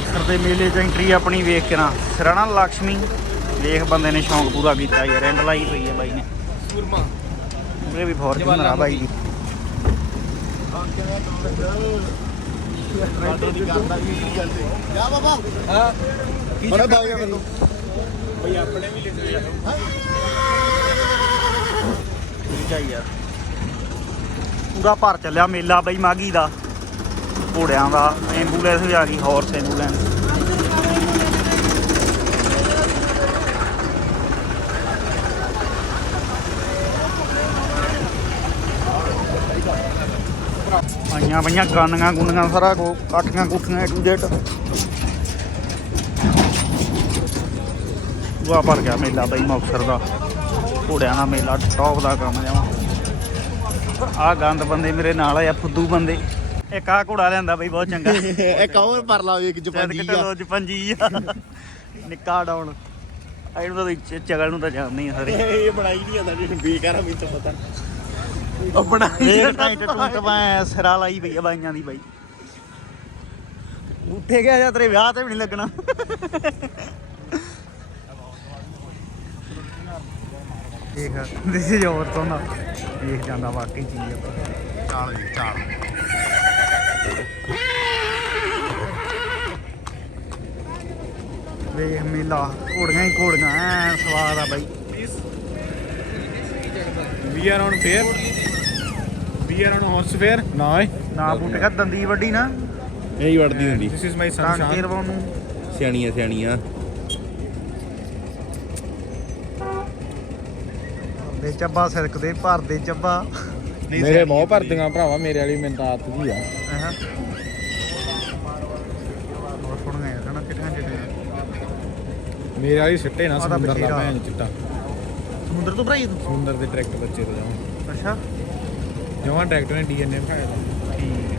ਮੁਕਤਸਰ ਦੇ ਮੇਲੇ 'ਚ ਐਂਟਰੀ ਆਪਣੀ ਵੇਖ ਕੇ ਨਾ ਸਰਾਣਾ ਲక్ష్ਮੀ ਵੇਖ ਬੰਦੇ ਨੇ ਸ਼ੌਂਕ ਪੂਰਾ ਕੀਤਾ ਯਾਰ ਐਂਡ ਲਾਈ ਹੋਈ ਹੈ ਬਾਈ ਨੇ। ਸੂਰਮਾ ਇਹ ਵੀ ਫੋਰਚੂਨਰ ਆ ਬਾਈ ਦੀ ਬਾਈ ਆਪਣੇ ਵੀ ਯਾਰ ਪੂਰਾ ਭਰ ਚੱਲਿਆ ਮੇਲਾ ਬਾਈ ਮਾਗੀ ਦਾ। ਘੋੜਿਆਂ ਦਾ ਐਂਬੂਲੈਂਸ ਵੀ ਆ ਗਈ ਹਾਰਸ ਐਂਬੂਲੈਂਸ ਆਈਆਂ ਬਈਆਂ ਗਾਨੀਆਂ ਗੁੰਨੀਆਂ ਸਾਰਾ ਕੋ, ਕਾਠੀਆਂ ਕੁੱਠੀਆਂ ਟੂ ਜੈਟ ਵਾ ਭਰ ਗਿਆ ਮੇਲਾ ਬਈ ਮੁਕਤਸਰ ਦਾ। ਘੋੜਿਆਂ ਦਾ ਮੇਲਾ ਟੌਪ ਦਾ ਕੰਮ ਜਾਵਾ ਆ ਗੰਦ ਬੰਦੇ ਮੇਰੇ ਨਾਲ ਆ, ਫੁੱਦੂ ਬੰਦੇ। ਇੱਕ ਆ ਘੋੜਾ ਲਿਆਂਦਾ ਬਈ ਬਹੁਤ ਚੰਗਾ। ਇਹ ਕਵਰ ਪਰ ਲਾ ਇੱਕ ਜਪਾਨੀ ਆ। ਲੋਜ ਪੰਜੀ ਆ। ਨਿੱਕਾ ਡਾਉਣ ਇਹਨੂੰ ਤਾਂ ਚਗਲ ਨੂੰ ਤਾਂ ਜਾਣਦੇ ਹੀ ਆ ਸਾਰੇ। ਇਹ ਬਣਾਈ ਨਹੀਂ ਆਂਦਾ ਜੀ ਬੇਕਾਰ ਆ ਮੈਨੂੰ ਤਾਂ ਪਤਾ। ਉਹ ਬਣਾਈ ਇਹ ਟਾਈਟ ਟੂਟ ਮੈਂ ਸਿਰਾ ਲਾਈ ਪਈ ਆ ਬਾਈਆਂ ਦੀ ਬਾਈ। ਉੱਠੇ ਗਿਆ ਜਾਂ ਤੇਰੇ ਵਿਆਹ ਤੇ ਵੀ ਨਹੀਂ ਲੱਗਣਾ। ਦੇਖ ਦਿਸ ਇਜ਼ ਔਰਤੋਂ ਦਾ ਦੇਖ ਜਾਂਦਾ ਵਾਕਈ ਚੀਜ਼ ਆ। ਚਾਲ ਜੀ ਚਾਲ। ਵੇਖ ਮੇਲਾ ਘੋੜੀਆਂ ਹੀ ਘੋੜੀਆਂ ਐ ਸਵਾਦ ਆ ਬਾਈ। We are on fair we are on horse fair ਨਾ ਏ ਨਾ ਬੂਟੇ ਕਾ ਦੰਦੀ ਵੱਡੀ ਨਾ। ਇਹੀ ਵੜਦੀ ਹੁੰਦੀ। ਥਿਸ ਇਜ਼ ਮਾਈ ਟਾਂਕੇ ਸਨਸ਼ਾਈਨ ਰਵਾਉਣ ਨੂੰ ਸਿਆਣੀਆਂ ਸਿਆਣੀਆਂ। ਦੇ ਚੱਬਾ ਸਿਲਕ ਦੇ ਭਰਦੇ ਚੱਬਾ। ਮੇਰੇ ਮੋਹ ਭਰਦੀਆਂ ਭਰਾਵਾ ਮੇਰੇ ਵਾਲੀ ਮੈਨੂੰ ਤਾਂ ਆਦਤ ਜੀ ਆ। ਹਾਂ ਸੁਣੀਆਂ ਯਾਰ ਨਾ ਕਿਟੀਆਂ ਕਿਟੀਆਂ ਮੇਰੇ ਵਾਲੀ ਸਿੱਟੇ ਨਾ ਤਾਂ ਸਮੁੰਦਰ ਦਾ ਬਥੇਰਾ। ਭੈਣ ਚਿੱਟਾ। ਸਮੁੰਦਰ ਤੋਂ ਭਰਾਈ ਤੂੰ? ਸਮੁੰਦਰ ਦੇ ਡਾਇਰੈਕਟ ਬੱਚੇ ਤੋਂ ਜਾਵਾਂ। ਅੱਛਾ। ਜਮਾਂ ਡਾਇਰੈਕਟ ਨੇ ਡੀਐਨਏ ਠੀਕ।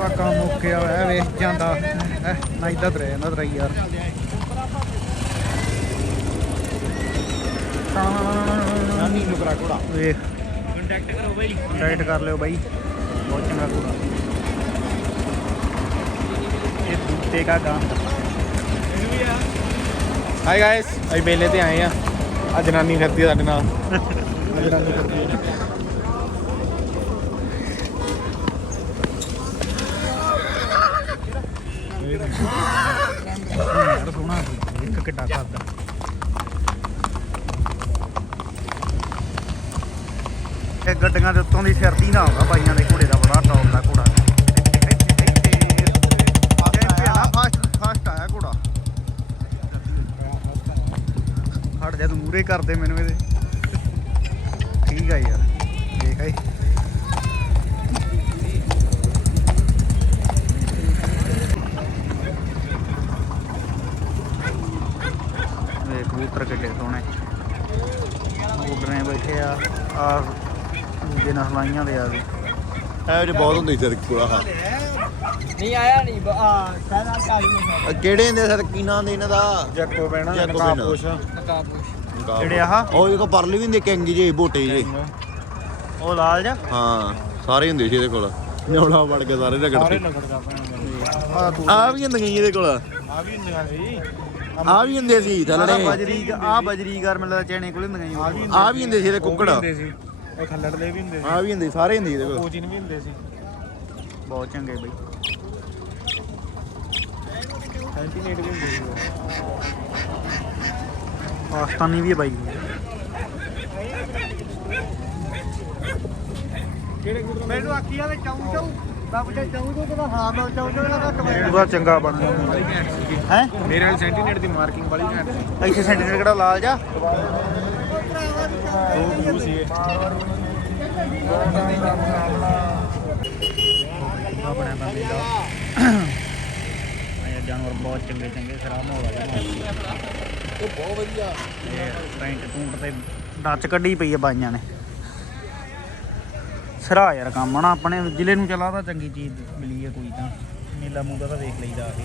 ਹੈ ਕੰਮ ਮੁੱਕਿਆ ਹੋਇਆ ਵੇਖ ਜਾਂਦਾ। ਹੈ ਨਾ ਇਦਾਂ ਤਰੇ ਜਾਂਦਾ ਤਰਾਈ ਯਾਰ। ਨਾਨੀ ਨੂੰ ਕਰਾ ਕੋੜਾ ਵੇਖ। ਕੰਟੈਕਟ ਕਰੋ ਬਾਈ ਡਾਈਟ ਕਰ ਲਿਓ ਬਾਈ। ਬਹੁਤ ਚੰਗਾ ਘੋੜਾ। ਇਹ ਬੂਟੇ ਕਾ ਗੰਦ ਹਾਈ ਗਾਇਸ ਅਸੀਂ ਮੇਲੇ ਤੇ ਆਏ ਆ। ਆ ਜਨਾਨੀ ਫਿਰਦੀ ਸਾਡੇ ਨਾਲ। ਆਹ ਜਨਾਨੀ ਫਿਰਦੀ ਯਾਰ ਸੋਹਣਾ ਇੱਕ ਕਿੱਡਾ ਕਰਦਾ ਗੱਡੀਆਂ ਦੇ ਉੱਤੋਂ ਦੀ ਫਿਰਦੀ ਨਾ ਹੋਗਾ ਬਾਈਆਂ ਦੇ ਘੋੜੇ ਦਾ ਬੜਾ ਟੌਪ ਦਾ ਘੋੜਾ। ਹਟ ਜਾ ਤੂੰ ਮੂਰੇ ਕਰਦੇ ਮੈਨੂੰ ਇਹਦੇ। ਠੀਕ ਆ ਯਾਰ ਦੇਖ ਆਈ ਕਬੂਤਰ ਕਿੱਡੇ ਸੋਹਣੇ। ਉੱਡਣੇ ਬੈਠੇ ਆ ਆ ਦੂਜੇ ਨਸਲਾਈਆਂ ਦੇ ਆ ਇਹ ਜੇ ਬਹੁਤ ਹੁੰਦੀ ਸਿਰ ਕੋਲਾ ਹਾਂ ਨਹੀਂ ਆਇਆ ਨਹੀਂ ਆ ਕਹਿੰਦਾ ਚਾਲੀ ਨੂੰ ਕਿਹੜੇ ਹੁੰਦੇ ਸਰ ਕੀ ਨਾਂ ਦੇ ਇਹਨਾਂ ਦਾ? ਜੱਕੋ ਬਹਿਣਾ ਜੱਕੋ ਨਕਾਬ। ਪੋਸ਼ ਨਕਾਬੂਸ਼ ਜਿਹੜੇ ਆਹ? ਉਹ ਇੱਕ ਪਰਲੀ ਵੀ ਹੁੰਦੇ ਕੈਂਗੀ ਜੇ ਬੋਟੇ ਜੇ ਉਹ ਲਾਲ ਜਾ ਹਾਂ ਸਾਰੇ ਹੁੰਦੇ ਸੀ ਇਹਦੇ ਕੋਲ। ਨਿਉਲਾ ਵੜ ਕੇ ਸਾਰੇ ਸਾਰੇ ਰਗੜਦੇ ਨਗੜਦਾ ਭੈਣ ਆ ਤੂੰ ਆ ਵੀ ਹੁੰਦੀਆਂ ਸੀ ਇਹਦੇ ਕੋਲ। ਆ ਵੀ ਹੁੰਦੀਆਂ ਸੀ। ਆ ਵੀ ਹੁੰਦੇ ਸੀ ਆਹ ਥੱਲੜੇ ਬਜਰੀ ਆ ਬਜਰੀ ਕਰ ਮਿਲਦਾ ਚੈਣੇ ਕੋਲ ਹੁੰਦੀਆਂ ਆ ਵੀ ਆ ਵੀ ਹੁੰਦੇ ਸੀ ਇਹਦੇ ਕੁੱਕੜ। ਹੁੰਦੇ ਸੀ। ਉਹ ਖੱਲੜ ਦੇ ਵੀ ਹੁੰਦੇ ਸੀ। ਆ ਵੀ ਹੁੰਦੇ ਸਾਰੇ ਹੁੰਦੇ ਸੀ ਇਹਦੇ ਕੋਲ। ਕੋਚਿਨ ਵੀ ਹੁੰਦੇ ਸੀ। ਬਹੁਤ ਚੰਗੇ ਬਈ। ਸੈਂਟੀਨੇਟ ਵੀ ਹੁੰਦੇ ਸੀ ਪਾਕਿਸਤਾਨੀ ਵੀ ਹੈ ਬਾਈ। ਕਿਹੜੇ ਕਬੂਤਰ ਮੈਨੂੰ ਆਖੀਆਂ ਵਿੱਚ ਚਾਉ ਚਾਉ ਰੱਬ ਜੇ ਚਾਉ ਚਾਉ ਤਾਂ ਹਾਂ ਮੈਂ ਚਾਉ ਚਾਉ ਦਾ ਕਮੈਂਟ ਉਹਦਾ ਚੰਗਾ ਬਣ ਸੀਗੀ। ਹੈ? ਮੇਰੇ ਵਾਲੀ ਸੈਂਟੀਨੇਟ ਦੀ ਮਾਰਕਿੰਗ ਵਾਲੀ ਘੈਂਟ ਇੱਥੇ ਸੈਂਟੀਮੀਟਰ ਕਿਹੜਾ ਲਾਲ ਜਾ? ਦੋ ਬਲੂ ਸੀਗੇ ਆ ਬਣਿਆ ਦਾ ਮੇਲਾ ਜਾਨਵਰ ਬਹੁਤ ਚੰਗੇ ਚੰਗੇ ਖਰਾਬ ਹੋ ਗਿਆ ਉਹ ਬਹੁਤ ਵਧੀਆ ਇਹ ਪੈਂਟ ਟੂੰਟ ਤੇ ਡੱਚ ਕੱਢੀ ਪਈ ਆ ਬਾਈਆਂ ਨੇ। ਸਿਰਾ ਯਾਰ ਕੰਮ ਨਾ ਆਪਣੇ, ਜ਼ਿਲ੍ਹੇ ਨੂੰ ਚਲਾ ਤਾਂ ਚੰਗੀ ਚੀਜ਼ ਮਿਲੀ ਹੈ ਕੋਈ ਤਾਂ। ਮੇਲਾ ਮੂਲਾ ਤਾਂ ਦੇਖ ਲਈਦਾ ਆ ਕੇ।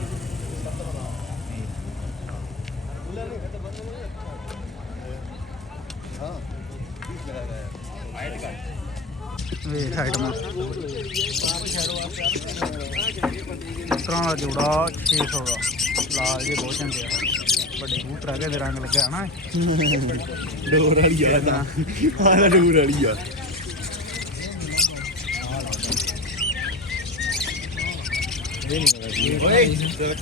ਵੇਖ ਆਈਟਮਾਂ ਕਬੂਤਰਾਂ ਦਾ ਜੋੜਾ 600 ਦਾ ਲਾਲ ਜੇ ਬਹੁਤ ਚੰਗੇ ਆ ਵੱਡੇ ਕਬੂਤਰ ਆ ਦੇ ਰੰਗ ਲੱਗਿਆ ਨਾ ਡੋਰ ਵਾਲੀ ਆ ਤਾਂ ਆਹ ਡੋਰ ਵਾਲੀ ਆ ਓਏ, ਚੱਲ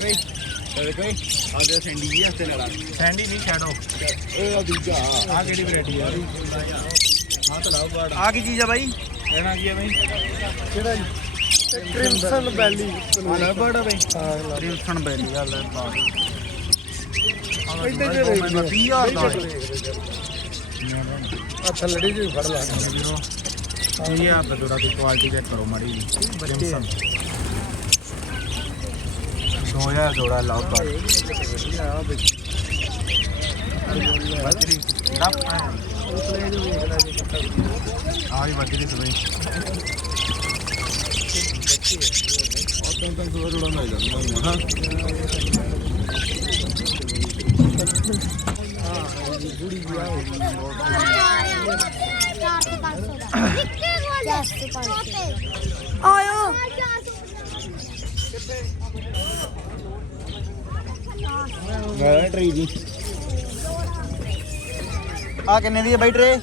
ਕੋਈ ਚੱਲ ਕੋਈ ਆ ਦੇ ਸੈਂਡੀ ਜੀ ਹੱਥੇ ਨਾਲ ਸੈਂਡੀ ਨਹੀਂ ਸ਼ੈਡੋ ਓਏ ਆ ਦੂਜਾ। ਆ ਕਿਹੜੀ ਵੈਰਾਈਟੀ ਆ? ਹਾਂ ਤਾਂ ਲਾਓ ਬਾੜ ਆ ਕੀ ਚੀਜ਼ ਆ ਬਾਈ? ਲੈਣਾ ਕੀ ਹੈ ਬਈ? ਕਿਹੜਾ ਜੀ? ਕ੍ਰਿਮਸਨ ਵੈਲੀ। ਆ ਲੈ ਬਾੜ ਬਈ ਹਾਂ ਕ੍ਰਿਮਸਨ ਬੈਲੀ ਆ ਲੈ ਪਾ ਇੱਥੇ ਜਿਹੜੇ 20000 ਦਾ ਆ ਥੱਲੜੀ ਜੀ ਫੜ ਲਾ। ਇਹ ਆ ਬਦੋੜਾ ਦੀ ਕੁਆਲਿਟੀ ਚੈੱਕ ਕਰੋ ਮਾੜੀ ਜਿਮਸਨ 2000 ਜੋੜਾ ਲਾਓ ਬਾੜ ਬੱਜਰੀ ਡੱਪ ਆ ਵੀ ਬੱਜਰੀ ਤੇ ਤਾਂ ਤਾਂ ਦੋ ਜੋੜਾ ਮਿਲ ਜਾਂਦਾ ਹਾਂ ਆਇਓ। ਮੈਂ ਟਰੀ ਜੀ। ਆ ਕਿੰਨੇ ਦੀ ਹੈ ਬਾਈ ਟਰੇ?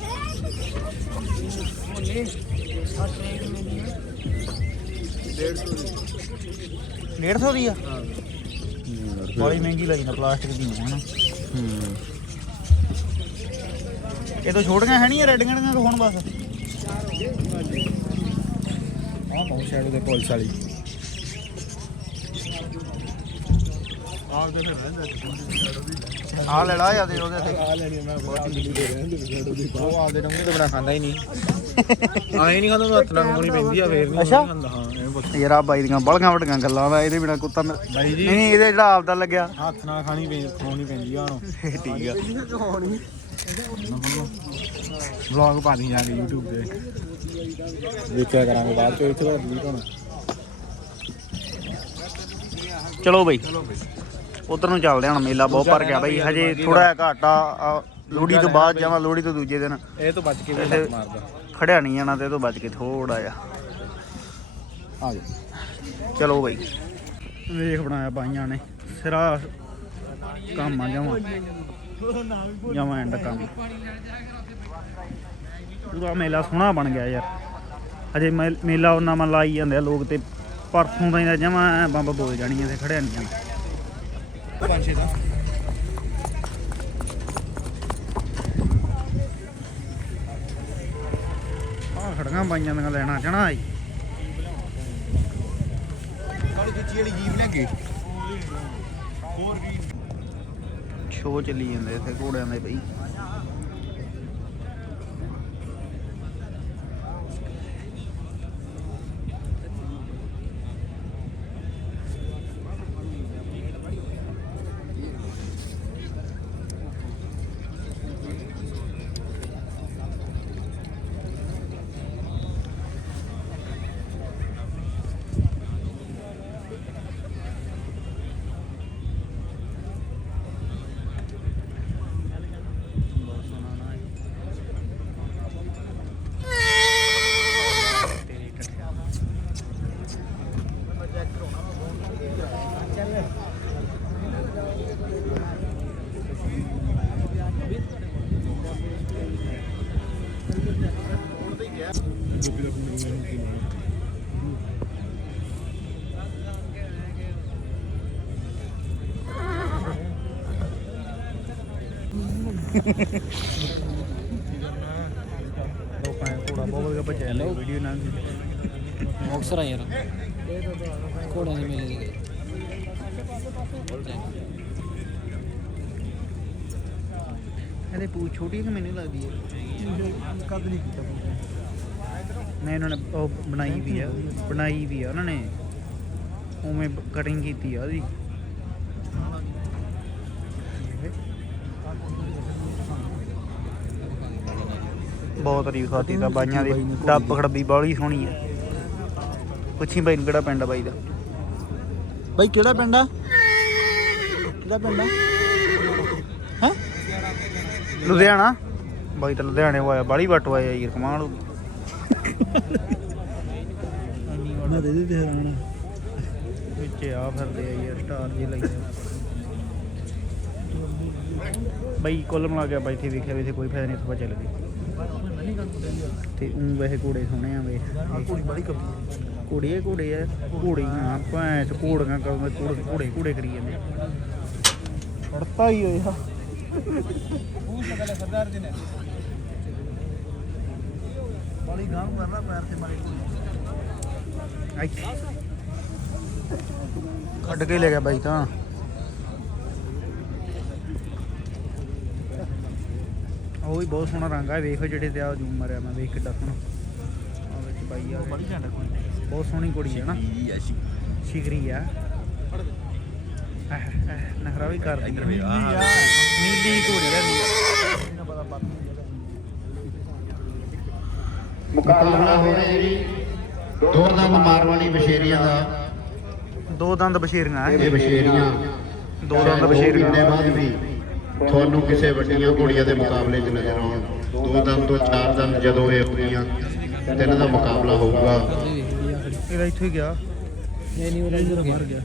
ਡੇਢ ਸੌ ਦੀ ਆ? ਬੜੀ ਮਹਿੰਗੀ ਲਈ ਨਾ ਪਲਾਸਟਿਕ ਦੀ ਹੋਣਾ ਹੂੰ ਇਹ ਤੋਂ ਛੋਟੀਆਂ ਹੈ ਨਹੀਂ ਰੈਡੀਆਂ ਡੀਆਂ ਹੁਣ ਬਸ। ਆ ਬਹੁਤ ਸ਼ੈਡੋ ਦੇ ਪੁਲਿਸ ਵਾਲੀ। ਆ ਤੇ ਫਿਰ ਰਹਿੰਦਾ ਆ ਲੈ ਲਾ ਜਾਂਦੇ ਉਹਦੇ ਤੇ। ਆ ਲੈਣੀ ਮੈਂ ਬਹੁਤ ਦਿੱਲੀ ਦੇ ਰਹਿੰਦੇ ਵਿਚਾਰੇ ਦੀ ਉਹ ਆਪਦੇ ਡੰਗੇ ਤੋਂ ਬਣਾ ਖਾਂਦਾ ਹੀ ਨਹੀਂ। ਆਏ ਨਹੀਂ ਖਾਂਦਾ ਉਹਨੂੰ ਹੱਥ ਨਾਲ ਮੋਣੀ ਪੈਂਦੀ ਆ ਫੇਰ ਨਹੀਂ ਅੱਛਾ। ਖਾਂਦਾ ਹਾਂ ਐਵੇਂ ਪੁੱਛ। ਯਾਰ ਆ ਬਾਈ ਦੀਆਂ ਬੜੀਆਂ ਵੱਡੀਆਂ ਗੱਲਾਂ ਦਾ ਇਹਦੇ ਬਿਨਾ ਕੁੱਤਾ ਮੇਰਾ- ਬਾਈ ਜੀ। ਨਹੀਂ ਨਹੀਂ ਇਹਦੇ ਜਿਹੜਾ ਆਪਦਾ ਲੱਗਿਆ। ਹੱਥ ਨਾਲ ਖਾਣੀ ਪੈ ਖਾਣੀ ਪੈਂਦੀ ਆ ਉਹਨੂੰ। ਠੀਕ ਆ। ਵਲੌਗ ਪਾ ਦੀ ਜਾ ਕੇ YouTube ਤੇ। ਦੇਖਿਆ ਕਰਾਂਗੇ ਬਾਅਦ ਚ ਇੱਥੇ ਬਾਅਦ ਡਿਲੀਟ ਹੋਣਾ। ਚਲੋ ਬਈ। ਉਧਰ ਨੂੰ ਚੱਲਦੇ ਹਾਂ ਹੁਣ ਮੇਲਾ ਬਹੁਤ ਭਰ ਗਿਆ ਬਈ ਹਜੇ ਥੋੜਾ ਜਿਹਾ ਘੱਟ ਲੋੜੀ ਤੋਂ ਬਾਅਦ ਜਾਵਾਂ ਲੋੜੀ ਤੋਂ ਦੂਜੇ ਦਿਨ। ਇਹ ਤੋਂ ਬਚ ਕੇ ਵੀ ਲੱਤ ਮਾਰਦਾ। ਖੜਿਆ ਨਹੀਂ ਜਾਣਾ ਤੇ ਇਹ ਤੋਂ ਬਚ ਕੇ ਥੋੜਾ ਜਿਹਾ। ਆ ਜਾ ਚਲੋ ਬਈ। ਵੇਖ ਬਣਾਇਆ ਬਾਈਆਂ ਨੇ ਸਿਰਾ ਕੰਮ ਆ ਜਾਵਾਂ। ਜਾਵਾਂ ਐਂਡ ਕੰਮ। ਪੂਰਾ ਮੇਲਾ ਸੋਹਣਾ ਬਣ ਗਿਆ ਯਾਰ। ਹਜੇ ਮੇਲਾ ਉਹਨਾਂ ਮਨ ਲਾਈ ਜਾਂਦੇ ਆ ਲੋਕ ਤੇ ਪਰਸੋਂ ਦਾ ਹੀ ਜਮਾ ਬੰਬ ਬੋਲ ਜਾਣੀਆਂ ਤੇ ਖੜਿਆ ਨਹੀਂ ਜਾਣਾ। ਪੰਜ ਛੇ ਦਾ। ਆ ਖੜੀਆਂ ਬਾਈਆਂ ਦੀਆਂ ਲੈਣਾ ਜਾਣਾ ਆਈ ਕਾਲੀ ਖਿੱਚੀ ਵਾਲੀ ਜੀਪ ਲੈ ਕੇ ਸ਼ੋਅ ਚੱਲੀ ਜਾਂਦੇ ਇੱਥੇ ਘੋੜਿਆਂ ਦੇ ਬਈ। ਲੋਕਾਂ ਨੇ ਘੋੜਾ ਬਹੁਤ ਵਧੀਆ ਭਜਾਇਆ ਲੈ ਵੀਡੀਓ ਨਾਲ ਮੁਕਸਰ ਆ ਯਾਰ ਘੋੜਿਆਂ ਦੇ ਮੇਲੇ ਦੇ ਇਹਦੇ ਪੂਛ ਛੋਟੀ ਕਿ ਮੈਨੂੰ ਲੱਗਦੀ ਹੈ। ਕਦ ਨਹੀਂ ਕੀਤਾ ਨਹੀਂ ਇਹਨਾਂ ਨੇ ਉਹ ਬਣਾਈ ਵੀ ਆ ਬਣਾਈ ਵੀ ਆ ਉਹਨਾਂ ਨੇ। ਉਵੇਂ ਕਟਿੰਗ ਕੀਤੀ ਆ ਉਹਦੀ। ਬਹੁਤ ਤਾਰੀਫ ਖਾਤੀ ਤਾਂ ਬਾਈਆਂ ਦੀ। ਡੱਬ ਖੜਬੀ ਬਾਲੀ ਸੋਹਣੀ ਆ। ਪੁੱਛੀ ਬਾਈ ਨੂੰ ਕਿਹੜਾ ਪਿੰਡ ਆ ਬਾਈ ਦਾ। ਬਾਈ ਕਿਹੜਾ ਪਿੰਡ ਆ? ਕਿਹੜਾ ਪਿੰਡ ਆ? ਹੈ? ਲੁਧਿਆਣਾ। ਬਾਈ ਤਾਂ ਲੁਧਿਆਣੇ ਹੋਇਆ ਬਾਲੀ ਵੱਟ ਹੋਇਆ ਯਾਰ ਕਮਾਲ ਮੈਂ ਦੇ ਦੇ ਹੈਰਾਨ ਬੱਚੇ ਆ ਫਿਰਦੇ ਆ ਯਾਰ ਸਟਾਰ ਜੇ ਲਈ ਬਈ ਕੁੱਲ ਮਿਲਾ ਕੇ ਆਪਾਂ ਇੱਥੇ ਵੇਖਿਆ ਵੀ ਇੱਥੇ ਕੋਈ ਫਾਇਦਾ ਨਹੀਂ ਇੱਥੋਂ ਚੱਲ ਗਏ। ਤੇ ਉਹ ਵੈਸੇ ਘੋੜੇ ਸੋਹਣੇ ਆ ਵੇਖ। ਕੁੜੀ ਬੜੀ ਕੱਪੀ ਘੋੜੇ ਆ ਘੋੜੇ ਆ। ਘੋੜੀਆਂ ਭੈਂਸ ਘੋੜੀਆਂ ਕਦੋਂ ਘੋੜੇ ਘੋੜੇ ਘੋੜੇ ਕਰੀ ਜਾਂਦੇ ਫੜਤਾ ਹੀ ਹੋਇਆ। ਬੜੀ ਗਾਂ ਕਰਨਾ ਪੈਰ ਤੇ ਮਾਰੇ ਆਈ ਕੱਢ ਕੇ ਲੈ ਗਿਆ ਬਾਈ ਤਾਂ। ਉਹ ਵੀ ਬਹੁਤ ਸੋਹਣਾ ਰੰਗ ਆ ਵੇਖੋ ਜਿਹੜੇ ਤੇ ਆ ਜੂਮ ਮਰਿਆ ਮੈਂ ਵੇਖ ਕਿੱਡਾ ਸੋਹਣਾ। ਆ ਵਿੱਚ ਬਾਈ ਆ ਬੜੀ ਕੁੜੀ ਬਹੁਤ ਸੋਹਣੀ ਕੁੜੀ ਹੈ ਨਾ। ਸ਼ਿਕਰੀ ਆ ਨਖਰਾ ਵੀ ਕਰਦੀ ਆ। ਨੀਲੀ ਆ। ਘੋੜੀ ਆ। ਮੁਕਾਬਲਾ ਹੋ ਰਿਹਾ ਜੀ। ਦੋ ਦੰਦ ਮਾਰ ਵਾਲੀ ਬਸ਼ੇਰੀਆਂ ਦਾ। ਦੋ ਦੰਦ ਬਸ਼ੀਰੀਆਂ ਆ। ਇਹ ਬਸ਼ੇਰੀਆਂ। ਦੋ ਦੰਦ ਦੋ ਬਸ਼ੀਰੀਆਂ। ਮਹੀਨੇ ਬਾਅਦ ਵੀ। ਤੁਹਾਨੂੰ ਕਿਸੇ ਵੱਡੀਆਂ ਘੋੜੀਆਂ ਦੇ ਮੁਕਾਬਲੇ 'ਚ ਨਜ਼ਰ ਆਉਣ ਦੋ ਦੰਦ ਤੋਂ ਚਾਰ ਦੰਦ ਜਦੋਂ ਇਹ ਹੋਈਆਂ ਤੇ ਇਹਨਾਂ ਦਾ ਮੁਕਾਬਲਾ ਹੋਊਗਾ। ਇਹਦਾ ਇੱਥੋਂ ਹੀ ਗਿਆ। ਇਹ ਨਹੀਂ ਉਹ ਇਧਰ ਗਿਆ। ਗਿਆ।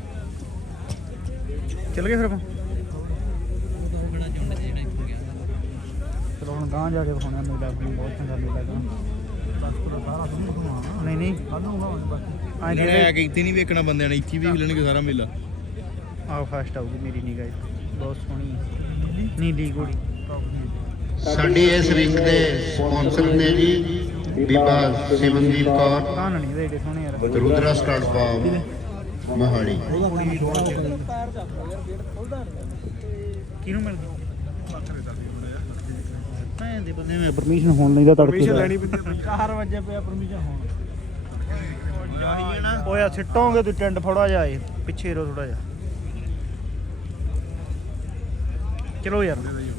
ਚਲ ਗਏ ਫਿਰ ਆਪਾਂ। ਚਲੋ ਹੁਣ ਗਾਂ ਜਾ ਕੇ ਵਿਖਾਉਣਾ ਮੇਲਾ ਬਹੁਤ ਚੰਗਾ ਮੇਲਾ ਗਾ ਨਹੀਂ ਨਹੀਂ। ਆ ਲੈ ਜਿਹੜੇ ਕੇ ਇੱਥੇ ਨਹੀਂ ਵੇਖਣਾ ਬੰਦਿਆਂ ਨੇ ਇੱਥੇ ਵੀ ਹਿਲਣਗੇ ਸਾਰਾ ਮੇਲਾ। ਆ ਫਸਟ ਆਊਗੀ ਮੇਰੀ ਨਿਗਾਹ। ਬਹੁਤ ਸੋਹਣੀ। ਨੀਲੀ ਘੋੜੀ ਸਾਡੀ ਇਸ ਰਿੰਗ ਦੇ ਸਪਾਂਸਰ ਨੇ ਜੀ ਬੀਬਾ ਸਿਮਨਦੀਪ ਕੌਰ ਕਾਨ ਨਹੀਂ ਇਹਦੇ ਏਡੇ ਸੋਹਣੇ ਯਾਰ। Rudra start farm Mohali. ਕਿਹਨੂੰ ਮਿਲ ਗਈ? ਭੈਣ ਦੇ ਬੰਦੇ ਮੈਂ ਪਰਮਿਸ਼ਨ ਹੋਣ ਨਹੀਂ ਦਾ ਤੜਕੇ ਪਰਮਿਸ਼ਨ ਲੈਣੀ ਪੈਂਦੀ 4 ਵਜੇ ਪਿਆ ਪਰਮਿਸ਼ਨ ਹੋਣ। ਓਏ ਸਿੱਟੋਗੇ ਤੂੰ ਟੈਂਡ ਫੜਾ ਜਾਏ ਪਿੱਛੇ ਰੋ ਥੋੜਾ ਜਿਹਾ। ਚਲੋ ਯਾਰ ਤਾਂ ਵੀ